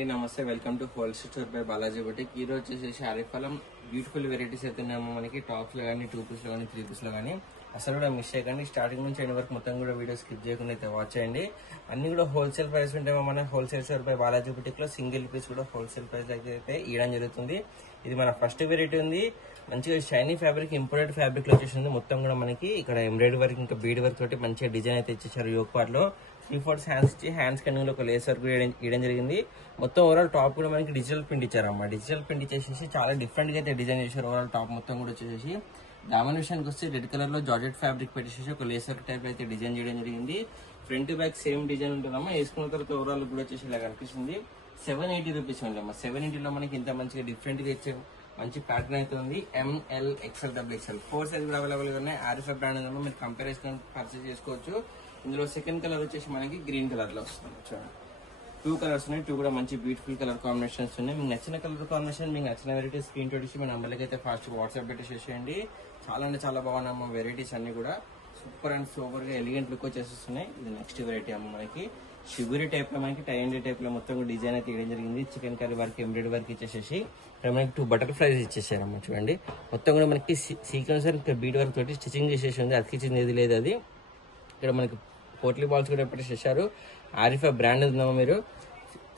అండి నమస్తే welcome to wholesale store by Balaji boutique. ఈ రోజు వచ్చేసి ఆరిఫలం బ్యూటిఫుల్ వెరైటీస్ అయితే ఉన్నాము. మనకి టాప్స్ లో కానీ 2 పీస్ లో కానీ 3 పీస్ లో కానీ అసలు కూడా మిస్ చేయకండి. స్టార్టింగ్ నుంచి ఎండ్ వరకు మొత్తం కూడా వీడియో స్కిప్ చేయకుండా అయితే వాచ్ చేయండి. అన్ని కూడా హోల్సేల్ ప్రైస్ ఉంటాయి. మన wholesale store by Balaji boutique లో సింగిల్ పీస్ కూడా హోల్సేల్ ప్రైస్ అయితే ఇవ్వడం జరుగుతుంది. ఇది మన ఫస్ట్ వెరైటీ ఉంది. మంచిగా షైనీ ఫ్యాబ్రిక్, ఇంపోర్టెడ్ ఫ్యాబ్రిక్ లో వచ్చేసింది. మొత్తం కూడా మనకి ఇక్కడ ఎంబ్రాయిడరీ వర్క్ ఇంకా బీడ్ వర్క్ తోటి మంచిగా డిజైన్ అయితే ఇచ్చేసారు. యోక్ పార్ట్ లో 3/4 హ్యాండ్స్ ఇచ్చి హ్యాండ్స్ కన్నింగ్ లో ఒక లేస్ వర్క్ ఇవ్వడం జరిగింది. మొత్తం ఓవరాల్ టాప్ కూడా మనకి డిజిటల్ ప్రింట్ ఇచ్చారమ్మా. డిజిటల్ ప్రింట్ ఇచ్చేసి చాలా డిఫరెంట్ గా అయితే డిజైన్ చేశారు. ఓవరాల్ టాప్ మొత్తం కూడా వచ్చేసి దామన్ విషయానికి వస్తే రెడ్ కలర్ లో జార్జెట్ ఫ్యాబ్రిక్ పెట్టేసి ఒక లేస్ వర్క్ టైప్ అయితే డిజైన్ చేయడం జరిగింది. ఫ్రంట్ బ్యాక్ సేమ్ డిజైన్ ఉంటుందమ్మా. వేసుకున్న తర్వాత ఓవరాల్ కూడా వచ్చేసి ఇలా కనిపిస్తుంది. 780 రూపీస్ ఉందమ్మా. 780 మనకి ఇంత మంచిగా డిఫరెంట్ గా ఇచ్చే మంచి ప్యాటర్న్ అయితే ఉంది. ML XL XXL 4 సైజ్ కూడా అవైలబుల్ గా ఉన్నాయి. ఆరిఫా బ్రాండ్ ఉందమ్మా. మీరు కంపేర్ చేసుకొని పర్చేస్ చేసుకోవచ్చు. ఇందులో సెకండ్ కలర్ వచ్చేసి మనకి గ్రీన్ కలర్ లో వస్తుంది. చూడండి 2 కలర్స్ ఉన్నాయి. 2 కూడా మంచి బ్యూటిఫుల్ కలర్ కాంబినేషన్స్ ఉన్నాయి. మీకు నచ్చిన కలర్ కాంబినేషన్, మీకు నచ్చిన వెరైటీ స్క్రీన్ షాట్ ఇచ్చి మన నంబర్కి అయితే ఫాస్ట్ వాట్సాప్ పెట్టేసేయండి. చాలా అంటే చాలా బాగున్నాయి అమ్మ. వెరైటీస్ అన్ని కూడా సూపర్ అండ్ సూపర్ గా ఎలిగెంట్ లుక్ వచ్చేస్తున్నాయి. ఇది నెక్స్ట్ వెరైటీ అమ్మ. మనకి షిబురి టైప్ లో మనకి టై అండ్ టైప్ లో మొత్తం డిజైన్ అయితే ఇవ్వడం జరిగింది. Chicken curry work, embroidery work ఇచ్చేసేసి మనకి 2 బటర్ఫ్లైస్ ఇచ్చేసారమ్మ. చూడండి మొత్తం కూడా మనకి సీక్వెన్స్ ఇంకా బీడ్ వర్క్ తోటి స్టిచింగ్ చేసేసి ఉంది. అతికిచ్చింది ఏది లేదు. అది ఇక్కడ మనకి పోట్లీ బాల్స్ కూడా పెట్టేసేసారు. ఆరిఫా బ్రాండ్ ఉందమ్మా. మీరు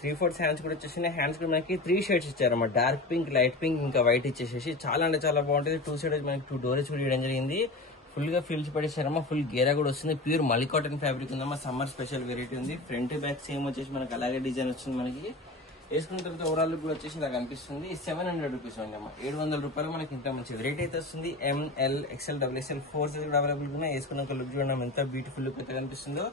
3/4 హ్యాండ్స్ కూడా వచ్చేసి హ్యాండ్స్ కూడా మనకి 3 షేడ్స్ ఇచ్చారమ్మా. డార్క్ పింక్, లైట్ పింక్ ఇంకా వైట్ ఇచ్చేసేసి చాలా అంటే చాలా బాగుంటుంది. 2 సైడ్ మనకి 2 డోర్స్ కూడా ఇవ్వడం జరిగింది. ఫుల్ గా ఫిల్స్ పడేసారమ్మా. ఫుల్ గేరా కూడా వస్తుంది. ప్యూర్ మల్లి కాటన్ ఫ్యాబ్రిక్ ఉందమ్మా. సమ్మర్ స్పెషల్ వెరైటీ ఉంది. ఫ్రంట్ బ్యాక్ సేమ్ వచ్చేసి మనకి అలాగే డిజైన్ వస్తుంది. మనకి వేసుకున్న తర్వాత ఓవరాల్ కూడా వచ్చేసి ఇలా కనిపిస్తుంది. 700 రూపీస్ ఉందమ్మా. 700 రూపాయలు మనకి ఇంత మంచి వెరైటీ అయితే వస్తుంది. ML XL XXL 4 సైజ్ కూడా అవైలబుల్ గా ఉన్నాయి. వేసుకున్న ఒక లుక్ చూడడం ఎంత బ్యూటిఫుల్ లుక్ అయితే కనిపిస్తుందో.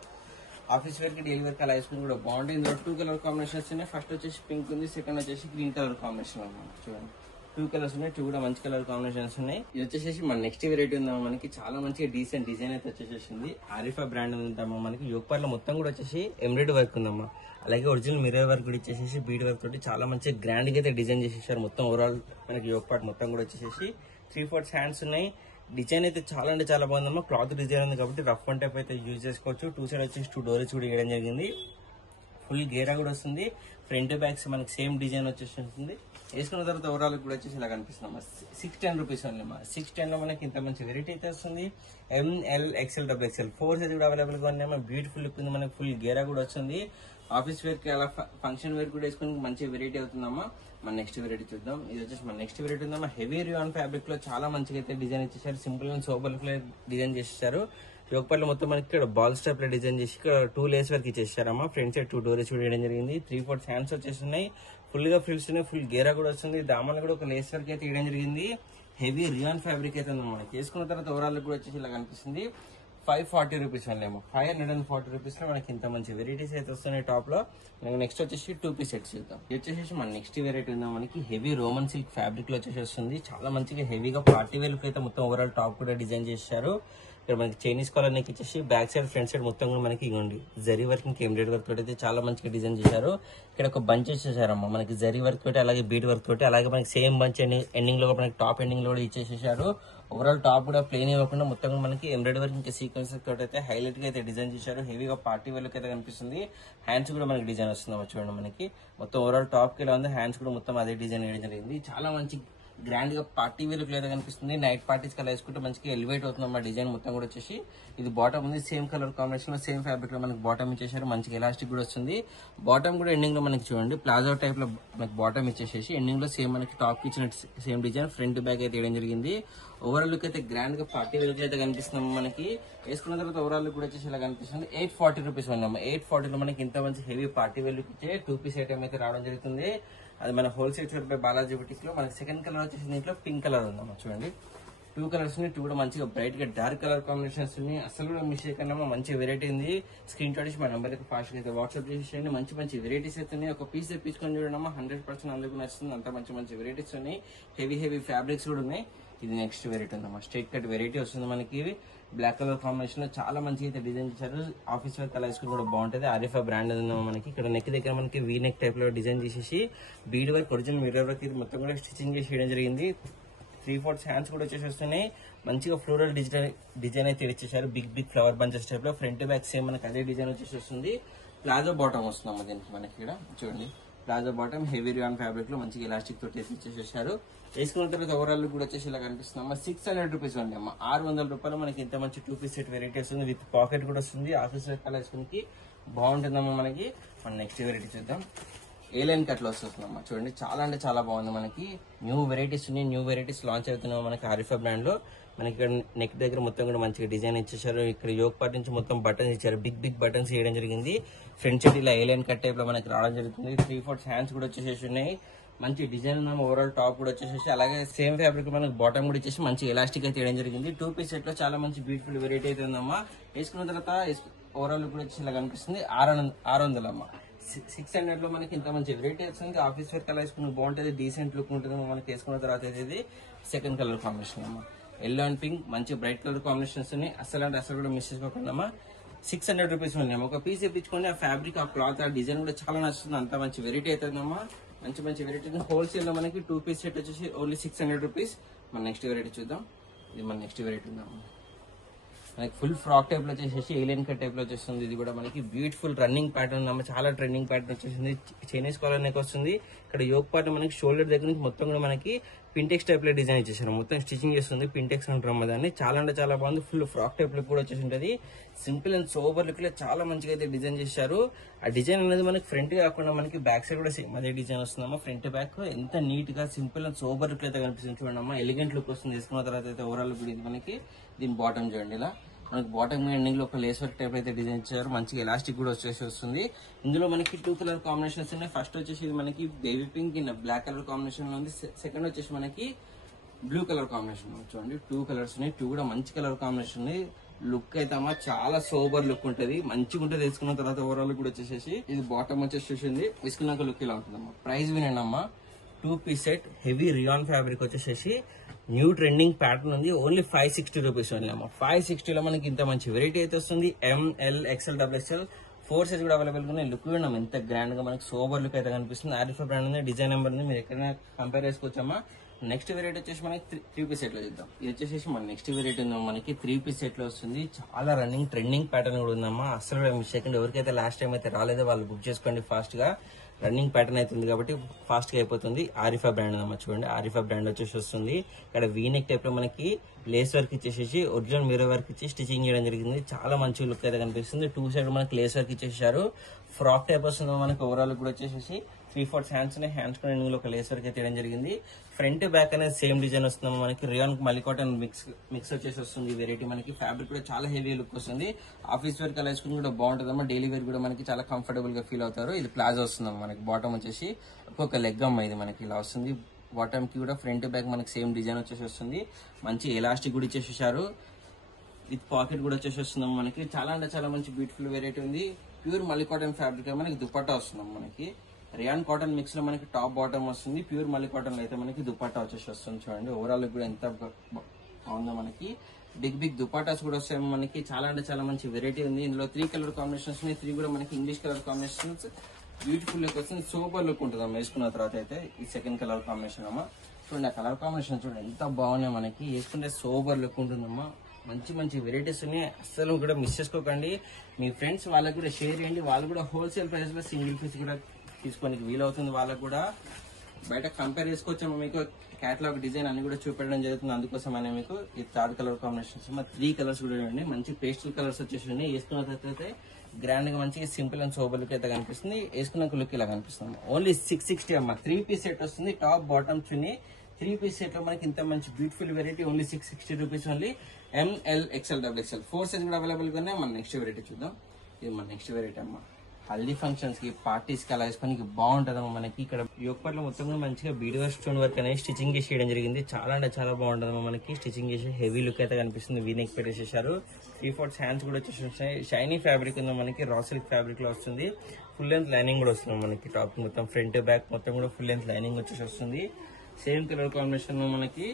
ఆఫీస్ వేర్ కి, డైలీ వర్క్ అలా వేసుకుని కూడా బాగుంటుంది. ఇందులో 2 కలర్ కాంబినేషన్స్ ఉన్నాయి. ఫస్ట్ వచ్చేసి పింక్ ఉంది, సెకండ్ వచ్చేసి గ్రీన్ కలర్ కాంబినేషన్ అన్నమాట. చూడండి 2 కలర్స్ ఉన్నాయి. 2 కూడా మంచి కలర్ కాంబినేషన్స్ ఉన్నాయి. ఇది వచ్చేసి మన నెక్స్ట్ వెరైటీ ఉందమ్మా. మనకి చాలా మంచిగా డీసెంట్ డిజైన్ అయితే వచ్చేసింది. ఆరిఫా బ్రాండ్ ఉందమ్మా. మనకి యోగపార్ట్ లో మొత్తం కూడా వచ్చేసి ఎంబ్రాయిడరీ వర్క్ ఉందమ్మా. అలాగే ఒరిజినల్ మిర్రర్ వర్క్ కూడా ఇచ్చేసి బీడ్ వర్క్ తోటి చాలా మంచిగా గ్రాండ్ గా అయితే డిజైన్ చేసేసారు. మొత్తం ఓవరాల్ మనకి యోగపార్ట్ మొత్తం కూడా వచ్చేసి 3/4 హ్యాండ్స్ ఉన్నాయి. డిజైన్ అయితే చాలా అంటే చాలా బాగుందమ్మా. క్లాత్ డిజైన్ ఉంది కాబట్టి రఫ్ అండ్ టైప్ అయితే యూజ్ చేసుకోవచ్చు. 2 సైడ్ వచ్చేసి 2 డోర్స్ కూడా ఇవ్వడం జరిగింది. ఫుల్ గేరా కూడా వస్తుంది. ఫ్రంట్ బ్యాక్స్ మనకి సేమ్ డిజైన్ వచ్చేసి ఉంటుంది. వేసుకున్న తర్వాత ఓవరాల్ కూడా వచ్చేసి ఇలా కనిపిస్తుంది. 610 రూపీస్ ఉందమ్మా. 610 లో మనకి ఇంత మంచి వెరైటీ అయితే వస్తుంది. ML XL XXL 4 సైజ్ కూడా అవైలబుల్ గా ఉన్నాయమ్మా. బ్యూటిఫుల్ లుక్ ఉంది. మనకి ఫుల్ గేరా కూడా వస్తుంది. ఆఫీస్ వేర్ కి అలా ఫంక్షన్ వేర్ కూడా వేసుకుని మంచి వెరైటీ అవుతుందమ్మా. మన నెక్స్ట్ వెరైటీ చూద్దాం. ఇది వచ్చేసి మన నెక్స్ట్ వెరైటీ ఉందమ్మా. హెవీ రియాన్ ఫ్యాబ్రిక్ లో చాలా మంచిగా అయితే డిజైన్ ఇచ్చేసారు. సింపుల్ గా సోబర్ డిజైన్ చేసేసారు. యోగపార్ట్ లో మొత్తం మనకి ఇక్కడ బాల్ స్టెప్ లో డిజైన్ చేసి ఇక్కడ 2 లేస్ వర్క్ ఇచ్చేసారమ్మా. ఫ్రంట్ సైడ్ 2 డోర్స్ కూడా వేయడం జరిగింది. 3/4 హ్యాండ్స్ వచ్చేస్తున్నాయి. ఫుల్ గా ఫ్రిల్స్ ఉన్నాయి. ఫుల్ గేరా కూడా వస్తుంది. దామన్ కూడా ఒక లేస్ వర్క్ అయితే ఇవ్వడం జరిగింది. హెవీ రియాన్ ఫ్యాబ్రిక్ అయితే ఉంది. మనకి వేసుకున్న తర్వాత ఓవరాల్ కూడా వచ్చేసి ఇలా కనిపిస్తుంది. 540 రూపీస్ వల్లేమో. 540 రూపీస్ లో మనకి ఇంత మంచి వెరైటీస్ అయితే వస్తున్నాయి. టాప్ లో నెక్స్ట్ వచ్చేసి 2 పీస్ సెట్స్ చూద్దాం. ఇది వచ్చేసి మన నెక్స్ట్ వెరైటీ ఉందా. మనకి హెవీ రోమన్ సిల్క్ ఫ్యాబ్రిక్ లో వచ్చేసి వస్తుంది. చాలా మంచిగా హెవీగా పార్టీ వేర్ అయితే మొత్తం ఓవరాల్ టాప్ కూడా డిజైన్ చేశారు. ఇక్కడ మనకి చైనీస్ కాలర్ నెక్ ఇచ్చేసి బ్యాక్ సైడ్, ఫ్రంట్ సైడ్ మొత్తం కూడా మనకి ఇవ్వండి జరీ వర్క్ ఇంకా ఎంబ్రాయిడరీ వర్క్ తోటి అయితే చాలా మంచిగా డిజైన్ చేశారు. ఇక్కడ ఒక బంచ్ ఇచ్చేసారమ్మా. మనకి జరీ వర్క్ తోటి అలాగే బీడ్ వర్క్ తోటి అలాగే మనకి సేమ్ బంచ్ ఎండింగ్ లో మనకి టాప్ ఎండింగ్ లో కూడా ఇచ్చేసేసారు. ఓవరాల్ టాప్ కూడా ప్లెయిన్ ఇవ్వకుండా మొత్తం మనకి ఎంబ్రాయిడరీ వర్క్ ఇంకా సీక్వెన్స్ తోటి అయితే హైలైట్ గా అయితే డిజైన్ చేశారు. హెవీగా పార్టీ వేర్ అయితే కనిపిస్తుంది. హ్యాండ్స్ కూడా మనకి డిజైన్ వస్తుంది. చూడండి మనకి మొత్తం ఓవరాల్ టాప్ కి ఇలా ఉంది. హ్యాండ్స్ కూడా మొత్తం అదే డిజైన్ వేయడం జరిగింది. చాలా మంచి గ్రాండ్ గా పార్టీ వేర్ లుక్ అయితే కనిపిస్తుంది. నైట్ పార్టీస్ కి అలా వేసుకుంటే మంచిగా ఎలివేట్ అవుతుంది అన్నమాట. డిజైన్ మొత్తం కూడా వచ్చేసి ఇది బాటమ్ ఉంది. సేమ్ కలర్ కాంబినేషన్ లో సేమ్ ఫ్యాబ్రిక్ లో మనకి బాటమ్ ఇచ్చేసారు. మంచిగా ఎలాస్టిక్ కూడా వస్తుంది. బాటమ్ కూడా ఎండింగ్ లో మనకి చూడండి ప్లాజో టైప్ లో మనకి బాటమ్ ఇచ్చేసేసి ఎండింగ్ లో సేమ్ మనకి టాప్ ఇచ్చిన సేమ్ డిజైన్ ఫ్రంట్ బ్యాక్ అయితే వేయడం జరిగింది. ఓవరాల్ లుక్ అయితే గ్రాండ్ గా పార్టీ వేర్ అయితే కనిపిస్తుంది. మనకి వేసుకున్న తర్వాత ఓవరాల్ లుక్ కూడా వచ్చేసి ఇలా కనిపిస్తుంది. 840 రూపీస్ ఉన్నాము. 840 లో మనకి ఇంత మంచి హెవీ పార్టీ వేర్ లుక్ ఇచ్చే 2 పీస్ ఐటమ్ అయితే రావడం జరుగుతుంది. అది మన wholesale store by Balaji boutique లో మనకి సెకండ్ కలర్ వచ్చేసి దీంట్లో పింక్ కలర్ ఉందమ్మా. చూడండి 2 కలర్స్ ఉన్నాయి. 2 కూడా మంచిగా బ్రైట్ గా డార్క్ కలర్ కాంబినేషన్స్ ఉన్నాయి. అసలు కూడా మిస్ చేయకుండా మంచి వెరైటీ ఉంది. స్క్రీన్ షాట్ ఇచ్చి మా నెంబర్ అయితే ఫాస్ట్ అయితే వాట్సాప్ చేసేయండి. మంచి మంచి వెరైటీస్ అయితే ఉన్నాయి. ఒక పీస్ తెప్పించుకొని చూడమ్మా. 100% అందరికీ నచ్చుతుంది. అంత మంచి మంచి వెరైటీస్ ఉన్నాయి. హెవీ ఫ్యాబ్రిక్స్ కూడా ఉన్నాయి. ఇది నెక్స్ట్ వెరైటీ ఉందమ్మా. స్ట్రైట్ కట్ వెరైటీ వస్తుంది మనకి. బ్లాక్ కలర్ కాంబినేషన్ లో చాలా మంచిగా అయితే డిజైన్ చేశారు. ఆఫీస్ వేర్ కలర్ వేసుకుని కూడా బాగుంటుంది. ఆరిఫా బ్రాండ్ ఉందమ్మా. మనకి ఇక్కడ నెక్ దగ్గర మనకి వీ నెక్ టైప్ లో డిజైన్ చేసేసి bead work, original mirror work ఇది మొత్తం కూడా స్టిచింగ్ చేసి వేయడం జరిగింది. 3/4 హ్యాండ్స్ కూడా వచ్చేసి వస్తున్నాయి. మంచిగా ఫ్లోరల్ డిజైన్ అయితే ఇచ్చేసారు. బిగ్ ఫ్లవర్ బంచెస్ టైప్ లో. ఫ్రంట్ బ్యాక్ సేమ్ మనకి అదే డిజైన్ వచ్చేసి వస్తుంది. ప్లాజో బాటమ్ వస్తుందమ్మా దీనికి మనకి ఇక్కడ చూడండి. Palazzo bottom heavy rayon fabric లో మంచిగా ఎలాస్టిక్ తోటి ఇచ్చేసేసారు. వేసుకున్న తర్వాత ఓవరాల్ కూడా వచ్చేసి ఇలా కనిపిస్తుంది అమ్మా. 600 రూపీస్ అండి అమ్మ. 600 రూపాయలు మనకి ఇంత మంచి 2 పీస్ సెట్ వెరైటీ వస్తుంది. విత్ పాకెట్ కూడా వస్తుంది. ఆఫీస్ వేర్ వేసుకుని బాగుంటుందమ్మా మనకి. మన నెక్స్ట్ వెరైటీ చూద్దాం. ఏలైన్ కట్ లో వస్తుందమ్మా. చూడండి చాలా అంటే చాలా బాగుంది. మనకి న్యూ వెరైటీస్ ఉన్నాయి. న్యూ వెరైటీస్ లాంచ్ అవుతున్నాయి మనకి ఆరిఫా బ్రాండ్ లో. మనకి ఇక్కడ నెక్ దగ్గర మొత్తం కూడా మంచిగా డిజైన్ ఇచ్చేసారు. ఇక్కడ యోక్ పార్ట్ నుంచి మొత్తం బటన్స్ ఇచ్చారు. బిగ్ బటన్స్ వేయడం జరిగింది. ఫ్రంట్ సైడ్ ఇలా ఏలైన్ కట్ టైప్ లో మనకి రావడం జరుగుతుంది. 3/4 హ్యాండ్స్ కూడా వచ్చేసేసి ఉన్నాయి. మంచి డిజైన్ ఉందమ్మా. ఓవరాల్ టాప్ కూడా వచ్చేసేసి అలాగే సేమ్ ఫ్యాబ్రిక్ మనకి బాటమ్ కూడా ఇచ్చేసి మంచి ఎలాస్టిక్ అయితే వేయడం జరిగింది. 2 పీస్ సెట్ లో చాలా మంచి బ్యూటిఫుల్ వెరైటీ అయితే ఉందమ్మా. వేసుకున్న తర్వాత ఓవరాల్ కూడా వచ్చేసి ఇలా కనిపిస్తుంది. 600 అమ్మా. 600 లో మనకి ఇంత మంచి వెరైటీ వస్తుంది. ఆఫీస్ వేర్ కలర్ వేసుకుని బాగుంటుంది. డీసెంట్ లుక్ ఉంటుంది. మనకి వేసుకున్న తర్వాత అయితే ఇది సెకండ్ కలర్ కాంబినేషన్ అమ్మా. ఎల్లో అండ్ పింక్ మంచి బ్రైట్ కలర్ కాంబినేషన్స్ ఉన్నాయి. అసలు కూడా మిస్ చేసుకోకుండా 600 రూపీస్ ఉన్నాయమ్మా. ఒక పీస్ తెప్పించుకోండి. ఆ ఫ్యాబ్రిక్, ఆ క్లాత్, ఆ డిజైన్ కూడా చాలా నచ్చుతుంది. అంత మంచి వెరైటీ అవుతుందమ్మా. మంచి వెరైటీ. హోల్సేల్ లో మనకి 2 పీస్ సెట్ వచ్చేసి ఓన్లీ 600 రూపీస్. మన నెక్స్ట్ వెరైటీ చూద్దాం. ఇది మన నెక్స్ట్ వెరైటీ ఉందమ్మా. మనకి ఫుల్ ఫ్రాక్ టైప్ లో వచ్చేసి ఏలియన్ కట్ టైప్ లో వచ్చేస్తుంది. ఇది కూడా మనకి బ్యూటిఫుల్ రన్నింగ్ ప్యాటర్న్ అమ్మ. చాలా ట్రెండింగ్ ప్యాటర్న్ వచ్చేసింది. చైనీస్ కాలర్ నెక్ వస్తుంది. ఇక్కడ యోక్ పార్ట్ మనకి షోల్డర్ దగ్గర నుంచి మొత్తం కూడా మనకి పింటెక్స్ టైప్ లో డిజైన్ ఇచ్చేసారు. మొత్తం స్టిచింగ్ చేస్తుంది. పింటెక్స్ అంటారు దాన్ని. చాలా అంటే చాలా బాగుంది. ఫుల్ ఫ్రాక్ టైప్ లో కూడా వచ్చేసి ఉంటుంది. సింపుల్ అండ్ సోబర్ లుక్ లో చాలా మంచిగా అయితే డిజైన్ చేశారు. ఆ డిజైన్ అనేది మనకి ఫ్రంట్ కాకుండా మనకి బ్యాక్ సైడ్ కూడా సేమ్ అదే డిజైన్ వస్తుందమ్మా. ఫ్రంట్ బ్యాక్ ఎంత నీట్ గా సింపుల్ అండ్ సోబర్ లుక్ అయితే కనిపిస్తుంది. చూడండి అమ్మా. ఎలిగెంట్ లుక్ వస్తుంది. వేసుకున్న తర్వాత అయితే ఓవరాల్ లుక్ ఇది మనకి. దీని బాటమ్ చూడండి ఇలా మనకి బాటమ్ ఎండింగ్ లో ఒక లేస్ వర్క్ టైప్ అయితే డిజైన్ ఇచ్చారు. మంచిగా ఎలాస్టిక్ కూడా వచ్చేసి వస్తుంది. ఇందులో మనకి 2 కలర్ కాంబినేషన్స్ ఉన్నాయి. ఫస్ట్ వచ్చేసి ఇది మనకి baby pink in black colour combination లో ఉంది. సెకండ్ వచ్చేసి మనకి బ్లూ కలర్ కాంబినేషన్ చూడండి. 2 కలర్స్ ఉన్నాయి. 2 కూడా మంచి కలర్ కాంబినేషన్ ఉన్నాయి. లుక్ అయితే అమ్మా చాలా సోబర్ లుక్ ఉంటది. మంచిగా ఉంటుంది. వేసుకున్న తర్వాత ఓవరాల్ కూడా వచ్చేసి ఇది బాటమ్ వచ్చేసి వేసుకున్నాక లుక్ ఇలా ఉంటుందమ్మా. ప్రైస్ వినండి అమ్మా. 2 piece set heavy rayon fabric వచ్చేసి న్యూ ట్రెండింగ్ ప్యాటర్న్ ఉంది. ఓన్లీ 560 రూపీస్ ఓన్లీ అమ్మా. 560 లో మనకి ఇంత మంచి వెరైటీ అయితే వస్తుంది. ML XL XXL 4 సైజ్ కూడా అవైలబుల్ ఉన్నాయి. లుక్ విన్నాం ఎంత గ్రాండ్ గా మనకి సోబర్ లుక్ అయితే కనిపిస్తుంది. ఆరిఫా బ్రాండ్ ఉంది. డిజైన్ నెంబర్ ఉంది. మీరు ఎక్కడైనా కంపేర్ చేసుకోవచ్చమ్మా. నెక్స్ట్ వెరైటీ వచ్చేసి మనకి 3 పీస్ సెట్ లో చూద్దాం. ఇది వచ్చేసి మన నెక్స్ట్ వెరైటీ ఉందా మనకి 3 పీస్ సెట్ లో వస్తుంది. చాలా రన్నింగ్ ట్రెండింగ్ ప్యాటర్న్ కూడా ఉందమ్మా. అసలు మిస్ చేయకండి. ఎవరికైతే లాస్ట్ టైం అయితే రాలేదో వాళ్ళు బుక్ చేసుకోండి ఫాస్ట్ గా. రన్నింగ్ ప్యాటర్న్ అవుతుంది కాబట్టి ఫాస్ట్ గా అయిపోతుంది. ఆరిఫా బ్రాండ్ అమ్మా. చూడండి ఆరిఫా బ్రాండ్ వచ్చేసి వస్తుంది. ఇక్కడ వీనెక్ టైప్ లో మనకి లేస్ వర్క్ ఇచ్చేసి ఒరిజినల్ మిర్రర్ వర్క్ ఇచ్చి స్టిచింగ్ చేయడం జరిగింది. చాలా మంచి లుక్ అయితే కనిపిస్తుంది. 2 సైడ్ మనకి లేస్ వర్క్ ఇచ్చేసారు. ఫ్రాక్ టైప్ వస్తుంది మనకి. ఓవరాల్ కూడా వచ్చేసి 3/4 హ్యాండ్స్ ఉన్నాయి. హ్యాండ్స్ కూడా ఇందులో ఒక లేస్ వర్క్ అయితే వేయడం జరిగింది. ఫ్రంట్ బ్యాక్ అనేది సేమ్ డిజైన్ వస్తుంది మనకి. రియాన్ మలికాటన్ మిక్స్ వచ్చేసి వస్తుంది. వెరైటీ మనకి ఫ్యాబ్రిక్ కూడా చాలా హెవీ లుక్ వస్తుంది. ఆఫీస్ వేర్ కలర్ వేసుకుని కూడా బాగుంటుంది అమ్మా. డైలీ వేర్ కూడా మనకి చాలా కంఫర్టబుల్ గా ఫీల్ అవుతారు. ఇది ప్లాజో వస్తుంది మనకి. బాటమ్ వచ్చేసి ఒక్కొక్క లెగ్ అమ్మ. ఇది మనకి ఇలా వస్తుంది. బాటమ్ కి కూడా ఫ్రంట్ బ్యాక్ మనకి సేమ్ డిజైన్ వచ్చేసి వస్తుంది. మంచి ఎలాస్టిక్ కూడా ఇచ్చేసేసారు. విత్ పాకెట్ కూడా వచ్చేసి వస్తుంది మనకి. చాలా అంటే చాలా మంచి బ్యూటిఫుల్ వెరైటీ ఉంది. ప్యూర్ మలికాటన్ ఫ్యాబ్రిక్ మనకి దుపట్టా వస్తుంది మనకి. రియాన్ కాటన్ మిక్స్ లో మనకి టాప్ బాటమ్ వస్తుంది. ప్యూర్ మల్లి కాటన్ లో అయితే మనకి దుపట్టా వచ్చేసి వస్తుంది. చూడండి ఓవరాల్ కూడా ఎంత బాగుందో మనకి. బిగ్ దుపట్టాస్ కూడా వస్తాయి మనకి. చాలా అంటే చాలా మంచి వెరైటీ ఉంది. ఇందులో 3 కలర్ కాంబినేషన్స్ ఉన్నాయి. 3 కూడా మనకి English colour combinations. Beautiful look వస్తుంది. సూపర్ లుక్ ఉంటుంది అమ్మ. వేసుకున్న తర్వాత అయితే ఈ సెకండ్ కలర్ కాంబినేషన్ అమ్మా. చూడండి ఆ కలర్ కాంబినేషన్ చూడండి ఎంత బాగున్నాయి మనకి. వేసుకుంటే సూపర్ లుక్ ఉంటుందమ్మా. మంచి వెరైటీస్ ఉన్నాయి. అస్సలు కూడా మిస్ చేసుకోకండి. మీ ఫ్రెండ్స్ వాళ్ళకి కూడా షేర్ చేయండి. వాళ్ళు కూడా హోల్సేల్ ప్రైస్ లో సింగిల్ పీస్ కూడా తీసుకోనికి వీలవుతుంది. వాళ్ళకు కూడా బయట కంపేర్ చేసుకోవచ్చు. మీకు క్యాటలాగ్ డిజైన్ అన్ని కూడా చూపెట్టడం జరుగుతుంది. అందుకోసం అనే మీకు ఈ 3 కలర్ కాంబినేషన్స్ 3 కలర్స్ కూడా చూడండి. మంచి పేస్టల్ కలర్స్ వచ్చేసి ఉన్నాయి. వేసుకున్న తర్వాత గ్రాండ్ గా మంచి సింపుల్ అండ్ సోబర్ లుక్ అయితే కనిపిస్తుంది. వేసుకున్న లుక్ ఇలా కనిపిస్తుంది. ఓన్లీ 660 అమ్మా. 3 పీస్ సెట్ వస్తుంది. టాప్ బాటమ్ చున్నీ 3 పీస్ సెట్ లో మనకి ఇంత మంచి beautiful variety only 660 rupees only. ML XL XXL 4 size కూడా అవైలబుల్ గా ఉన్నాయి. మన నెక్స్ట్ వెరైటీ చూద్దాం. ఇది మన నెక్స్ట్ వెరైటీ అమ్మా. హల్దీ ఫంక్షన్స్ కి పార్టీస్ కి అలా వేసుకోనికి బాగుంటది మనకి. ఇక్కడ యోగపట్లో మొత్తం కూడా మంచిగా బీడ్వర్క్ స్టోన్ వర్క్ అనేది స్టిచింగ్ చేసి చేయడం జరిగింది. చాలా అంటే చాలా బాగుంటది మనకి. స్టిచింగ్ చేసి హెవీ లుక్ అయితే కనిపిస్తుంది. వీనెక్ పెట్టేసేసారు. 3/4 హ్యాండ్స్ కూడా వచ్చేసి షైనీ ఫ్యాబ్రిక్ ఉంది మనకి. రా సిల్క్ ఫ్యాబ్రిక్ లో వస్తుంది. ఫుల్ లెంత్ లైనింగ్ కూడా వస్తుంది మనకి. టాప్ మొత్తం ఫ్రంట్ బ్యాక్ మొత్తం కూడా ఫుల్ లెంత్ లైనింగ్ వచ్చేసి వస్తుంది. సేమ్ కలర్ కాంబినేషన్ లో మనకి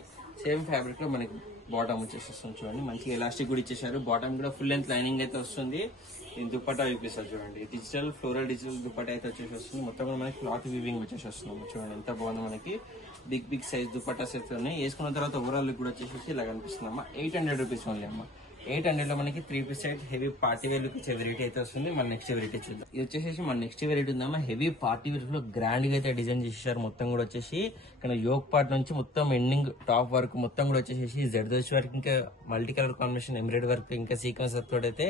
సేమ్ ఫ్యాబ్రిక్ లో మనకి బాటమ్ వచ్చేసి వస్తుంది. చూడండి మంచిగా ఎలాస్టిక్ కూడా ఇచ్చేసారు. బాటమ్ కూడా ఫుల్ లెంత్ లైనింగ్ అయితే వస్తుంది. దీని దుపట్టా చూపిస్తారు చూడండి. ఫ్లోరల్ డిజిటల్ దుపట్టా అయితే వచ్చేసి వస్తుంది. మొత్తం కూడా మనకి క్లాత్ వీవింగ్ వచ్చేసి వస్తుంది. చూడండి ఎంత బాగుంది మనకి. బిగ్ సైజ్ దుపట్టాస్ అయితే ఉన్నాయి. వేసుకున్న తర్వాత ఓవరాల్ కూడా వచ్చేసి ఇలా కనిపిస్తుంది అమ్మా. 800 రూపీస్ ఓన్లీ అమ్మా. 800 లో మనకి 3-piece set heavy party wear look ఇచ్చే వెరైటీ అయితే వస్తుంది. మన నెక్స్ట్ వెరైటీ చూద్దాం. ఇది వచ్చేసి మన నెక్స్ట్ వెరైటీ ఉందమ్మా. హెవీ పార్టీ వేర్ లో గ్రాండ్ గా అయితే డిజైన్ చేసేసారు. మొత్తం కూడా వచ్చేసి ఇక్కడ యోక్ పార్ట్ నుంచి మొత్తం ఎండింగ్ టాప్ వరకు మొత్తం కూడా వచ్చేసి జర్దోషి వర్క్, ఇంకా multi colour combination embroidery work, ఇంకా సీక్వెన్స్ వర్క్ తోటి అయితే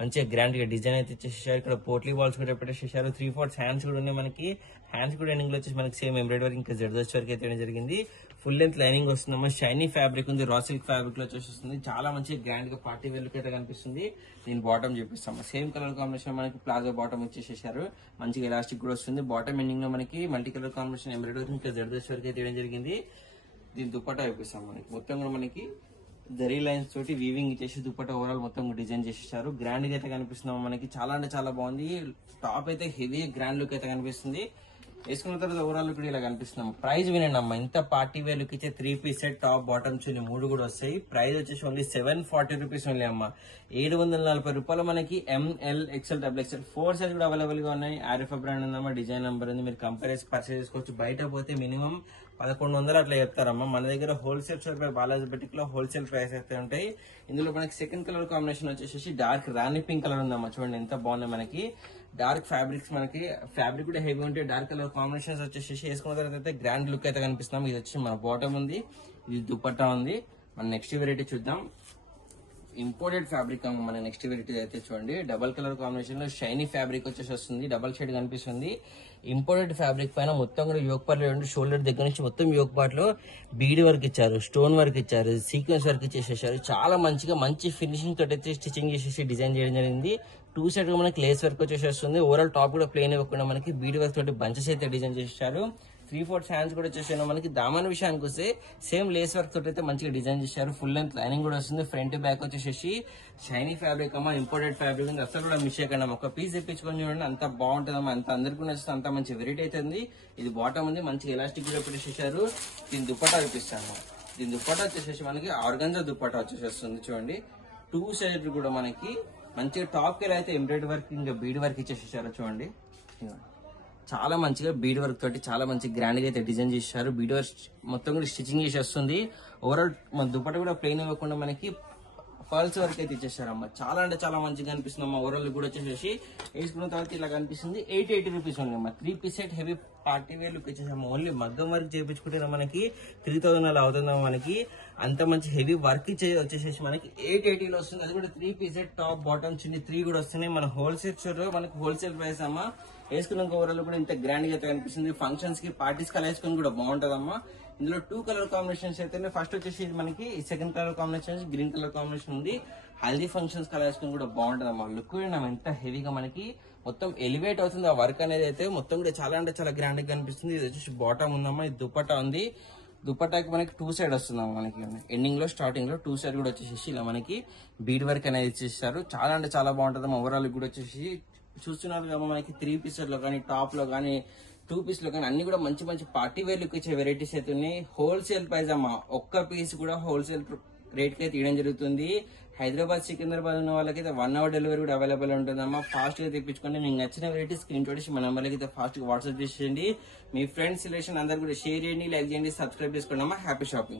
మంచిగా గ్రాండ్ గా డిజైన్ అయితే ఇచ్చేసారు. ఇక్కడ పోట్లీ బాల్స్ కూడా పెట్టేసేసారు. 3/4 హ్యాండ్స్ కూడా ఉన్నాయి మనకి. హ్యాండ్స్ కూడా ఎండింగ్ లో వచ్చేసి మనకి సేమ్ ఎంబ్రాయిడరీ వర్క్, ఇంకా జర్దోషి వర్క్ అయితే జరిగింది. ఫుల్ లెంత్ లైనింగ్ వస్తుందమ్మా. షైనీ ఫ్యాబ్రిక్ ఉంది, రా సిల్క్ ఫ్యాబ్రిక్ లో వచ్చేసి వస్తుంది. చాలా మంచి గ్రాండ్ గా పార్టీ వేర్ లుక్ అయితే కనిపిస్తుంది. దీని బాటమ్ చూపిస్తాము. సేమ్ కలర్ కాంబినేషన్ మనకి ప్లాజో బాటమ్ ఇచ్చేసేసారు. మంచిగా ఎలాస్టిక్ కూడా వస్తుంది. బాటమ్ ఎండింగ్ లో మనకి మల్టీ కలర్ కాంబినేషన్ ఎంబ్రాయిడరీ ఇంకా జర్దోషి వర్క్ అయితే జరిగింది. దీని దుపట్టా చూపిస్తాం. మనకి మొత్తం కూడా మనకి జరీ లైన్స్ తోటి వీవింగ్ ఇచ్చేసి దుపట్టా ఓవరాల్ మొత్తం డిజైన్ చేసేసారు. గ్రాండ్ గా అయితే కనిపిస్తున్నాం మనకి. చాలా అంటే చాలా బాగుంది. టాప్ అయితే హెవీ గ్రాండ్ లుక్ అయితే కనిపిస్తుంది. వేసుకున్న తర్వాత ఓవరాల్ లుక్ ఇలా కనిపిస్తున్నాం. ప్రైస్ వినండి అమ్మా. ఇంత పార్టీ వేర్ లుక్ ఇచ్చే 3-piece సెట్ టాప్ బాటమ్ చున్నీ 3 కూడా వస్తాయి. ప్రైస్ వచ్చేసి ఓన్లీ 740 రూపీస్ ఓన్లీ అమ్మా. 740 రూపాయలు మనకి ML XL XXL 4 సైజ్ కూడా అవైలబుల్ గా ఉన్నాయి. ఆరిఫా బ్రాండ్ ఉందమ్మా. డిజైన్ నెంబర్ ఉంది. మీరు కంపేర్ చేసి పర్చేస్ చేసుకోవచ్చు. బయట పోతే మినిమం 1100 అట్లా చెప్తారమ్మా. మన దగ్గర హోల్సేల్ షాప్ బాలాజీ బటిక్ లో హోల్సేల్ ప్రైస్ అయితే ఉంటాయి. ఇందులో మనకి సెకండ్ కలర్ కాంబినేషన్ వచ్చేసి డార్క్ రాణి పింక్ కలర్ ఉందమ్మా. చూడండి ఎంత బాగుంది మనకి. డార్క్ ఫ్యాబ్రిక్స్ మనకి ఫ్యాబ్రిక్ కూడా హెవీ ఉంటాయి. డార్క్ కలర్ కాంబినేషన్స్ వచ్చేసి వేసుకున్న తర్వాత అయితే గ్రాండ్ లుక్ అయితే కనిపిస్తున్నాం. ఇది వచ్చి మన బాటమ్ ఉంది, ఇది దుపట్టా ఉంది. మన నెక్స్ట్ వెరైటీ చూద్దాం. ఇంపోర్టెడ్ ఫ్యాబ్రిక్ మన నెక్స్ట్ వెరైటీ అయితే చూడండి. డబల్ కలర్ కాంబినేషన్ లో షైనీ ఫ్యాబ్రిక్ వచ్చేసి వస్తుంది. డబల్ షేడ్ కనిపిస్తుంది. ఇంపోర్టెడ్ ఫ్యాబ్రిక్ పైన మొత్తం కూడా యోక్ పార్ట్ లో షోల్డర్ దగ్గర నుంచి మొత్తం యోక్ పార్ట్ లో బీడ్ వర్క్ ఇచ్చారు, స్టోన్ వర్క్ ఇచ్చారు, సీక్వెన్స్ వర్క్ ఇచ్చేసేసారు. చాలా మంచిగా మంచి ఫినిషింగ్ తోటి అయితే స్టిచింగ్ చేసేసి డిజైన్ చేయడం జరిగింది. 2 సైడ్ గా మనకి లేస్ వర్క్ వచ్చేసి వస్తుంది. ఓవరాల్ టాప్ కూడా ప్లేన్ ఇవ్వకుండా మనకి బీడ్ వర్క్ తోటి బంచెస్ అయితే డిజైన్ చేసేసారు. 3/4 హ్యాండ్స్ కూడా వచ్చేసాను. మనకి దామన్ విషయానికి వస్తే సేమ్ లేస్ వర్క్ తోటి అయితే మంచిగా డిజైన్ చేశారు. ఫుల్ లెంత్ లైనింగ్ కూడా వస్తుంది. ఫ్రంట్ బ్యాక్ వచ్చేసి షైనీ ఫ్యాబ్రిక్ అమ్మా. ఇంపోర్టెడ్ ఫ్యాబ్రిక్ ఉంది. అసలు కూడా మిస్ చేయకండి. ఒక పీస్ తెప్పించుకొని చూడండి. అంత బాగుంటుందమ్మా. అంత అందరికీ నచ్చుతుంది. అంత మంచి వెరైటీ అయితే ఉంది. ఇది బాటమ్ ఉంది. మంచిగా ఎలాస్టిక్ కూడా పెట్టేసేసారు. దీని దుపట్టా చూపిస్తాను. దీని దుపట్టా వచ్చేసి మనకి ఆర్గంజా దుపట్టా వచ్చేసేస్తుంది. చూడండి 2 సైడ్ కూడా మనకి మంచిగా టాప్ కి అయితే ఎంబ్రాయిడరీ వర్క్ ఇంకా బీడ్ వర్క్ ఇచ్చేసేసారు. చూడండి చాలా మంచిగా బీడ్ వర్క్ తోటి చాలా మంచి గ్రాండ్ గా అయితే డిజైన్ చేశారు. బీడ్ వర్క్ మొత్తం కూడా స్టిచింగ్ చేసి వస్తుంది. ఓవరాల్ మన దుపట్టా కూడా ప్లెయిన్ ఇవ్వకుండా మనకి పర్ల్స్ వరకు అయితే ఇచ్చేసారమ్మా. చాలా అంటే చాలా మంచిగా కనిపిస్తుంది అమ్మా. ఓవరాల్ కూడా వచ్చేసి వేసుకున్న తర్వాత ఇలా కనిపిస్తుంది. 880 రూపీస్ ఓన్లీ అమ్మా. 3-piece set heavy party wear look ఇచ్చేసాము. ఓన్లీ మగ్గం వర్క్ చేయించుకుంటే మనకి 3000 అలా అవుతుందమ్మా. మనకి అంత మంచి హెవీ వర్క్ వచ్చేసి మనకి 880 లో వస్తుంది. అది కూడా 3-piece సెట్ టాప్ బాటమ్ చిన్ని 3 కూడా వస్తున్నాయి. మన హోల్సేల్ స్టోర్ లో మనకి హోల్సేల్ ప్రైస్ అమ్మా. వేసుకున్నాక ఓవరాల్ కూడా ఇంత గ్రాండ్ గా అయితే కనిపిస్తుంది. ఫంక్షన్స్ కి పార్టీస్ కలర్ వేసుకుని కూడా బాగుంటదమ్మా. ఇందులో 2 కలర్ కాంబినేషన్స్ అయితే ఫస్ట్ వచ్చేసి మనకి second colour combination green colour combination ఉంది. హల్దీ ఫంక్షన్స్ కలర్ వేసుకుని కూడా బాగుంటదమ్మా. లుక్ ఎంత హెవీగా మనకి మొత్తం ఎలివేట్ అవుతుంది. ఆ వర్క్ అనేది అయితే మొత్తం కూడా చాలా అంటే చాలా గ్రాండ్ గా కనిపిస్తుంది. ఇది వచ్చేసి బాటమ్ ఉందమ్మా. ఇది దుపట్టా ఉంది. దుపట్టాకి మనకి 2 సైడ్ వస్తుందమ్మా. మనకి ఎండింగ్ లో స్టార్టింగ్ లో 2 సైడ్ కూడా వచ్చేసి ఇలా మనకి బీడ్ వర్క్ అనేది ఇచ్చేసారు. చాలా అంటే చాలా బాగుంటదమ్మా. ఓవరాల్ కూడా వచ్చేసి చూస్తున్నారు కదా మనకి 3-piece లో కానీ టాప్ లో కానీ 2-piece లో కానీ అన్ని కూడా మంచి మంచి పార్టీ వేర్ లుక్ ఇచ్చే వెరైటీస్ అయితే ఉన్నాయి. హోల్సేల్ ప్రైస్ అమ్మా. ఒక్క పీస్ కూడా హోల్సేల్ రేట్ కి అయితే ఇవ్వడం జరుగుతుంది. హైదరాబాద్ సికింద్రాబాద్ ఉన్న వాళ్ళకైతే 1 hour డెలివరీ కూడా అవైలబుల్ ఉంటుందమ్మా. ఫాస్ట్ గా తెప్పించుకోండి. మీకు నచ్చిన వెరైటీ స్క్రీన్ తోటి మన నెంబర్లకి అయితే ఫాస్ట్ గా వాట్సాప్ చేసేయండి. మీ ఫ్రెండ్స్ రిలేషన్ అందరు కూడా షేర్ చేయండి, లైక్ చేయండి, సబ్స్క్రైబ్ చేసుకోండి అమ్మా. Happy shopping.